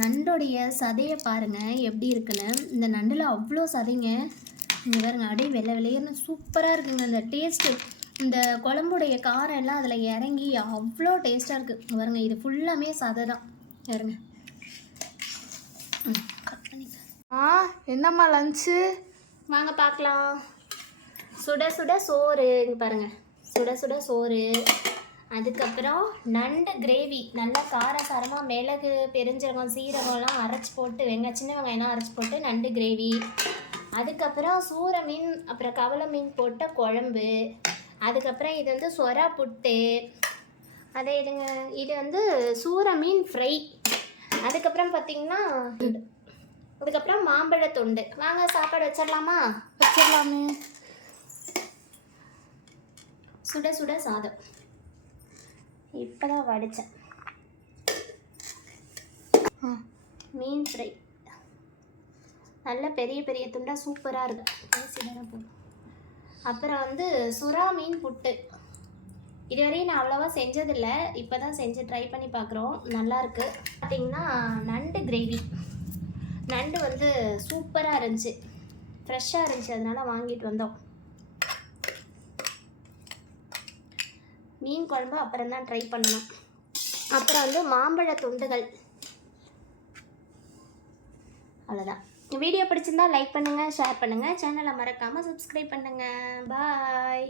நண்டோடைய சதையை பாருங்கள் எப்படி இருக்குன்னு. இந்த நண்டில் அவ்வளோ சதைங்க. இங்கே பாருங்க, அப்படியே வெள்ளை வெள்ளையர்னு சூப்பராக இருக்குங்க. இந்த டேஸ்ட்டு, இந்த குழம்புடைய காரம் எல்லாம் அதில் இறங்கி அவ்வளோ டேஸ்ட்டாக இருக்குது. பாருங்க, இது ஃபுல்லாமே சதை தான். பாருங்க. கட் பண்ணிக்க. என்னம்மா லஞ்சு? வாங்க பார்க்கலாம். சுட சுட சோறு. இங்கே பாருங்கள், சுட சுட சோறு. அதுக்கப்புறம் நண்டு கிரேவி, நல்லா காரசாரமாக மிளகு, பெருஞ்சீரகம், சீரகம்லாம் அரைச்சி போட்டு, சின்ன வெங்காயம்லாம் அரைச்சி போட்டு நண்டு கிரேவி. அதுக்கப்புறம் சூரை மீன், அப்புறம் கவலை மீன் போட்ட குழம்பு. அதுக்கப்புறம் இது வந்து சொரா புட்டு. அதே இது வந்து சூரை மீன் ஃப்ரை. அதுக்கப்புறம் பார்த்திங்கன்னா அதுக்கப்புறம் மாம்பழ தொண்டு. வாங்க சாப்பாடு வச்சிடலாமா? வச்சிடலாமே. சுட சுட சாதம் இப்போ தான் வடித்தேன். மீன் ஃப்ரை நல்ல பெரிய பெரிய துண்டாக சூப்பராக இருக்குது. அப்புறம் வந்து சுறா மீன் புட்டு. இதுவரையும் நான் அவ்வளோவா செஞ்சதில்லை, இப்போ தான் செஞ்சு ட்ரை பண்ணி பார்க்குறோம். நல்லாயிருக்கு. பார்த்திங்கன்னா நண்டு கிரேவி. நண்டு வந்து சூப்பராக இருந்துச்சு, ஃப்ரெஷ்ஷாக இருந்துச்சு, அதனால் வாங்கிட்டு வந்தோம். மீன் குழம்பு அப்புறம் தான் ட்ரை பண்ணணும். அப்புறம் வந்து மாம்பழ துண்டுகள். அவ்வளோதான். வீடியோ பிடிச்சிருந்தா லைக் பண்ணுங்கள், ஷேர் பண்ணுங்கள், சேனலை மறக்காமல் சப்ஸ்கிரைப் பண்ணுங்கள். பாய்.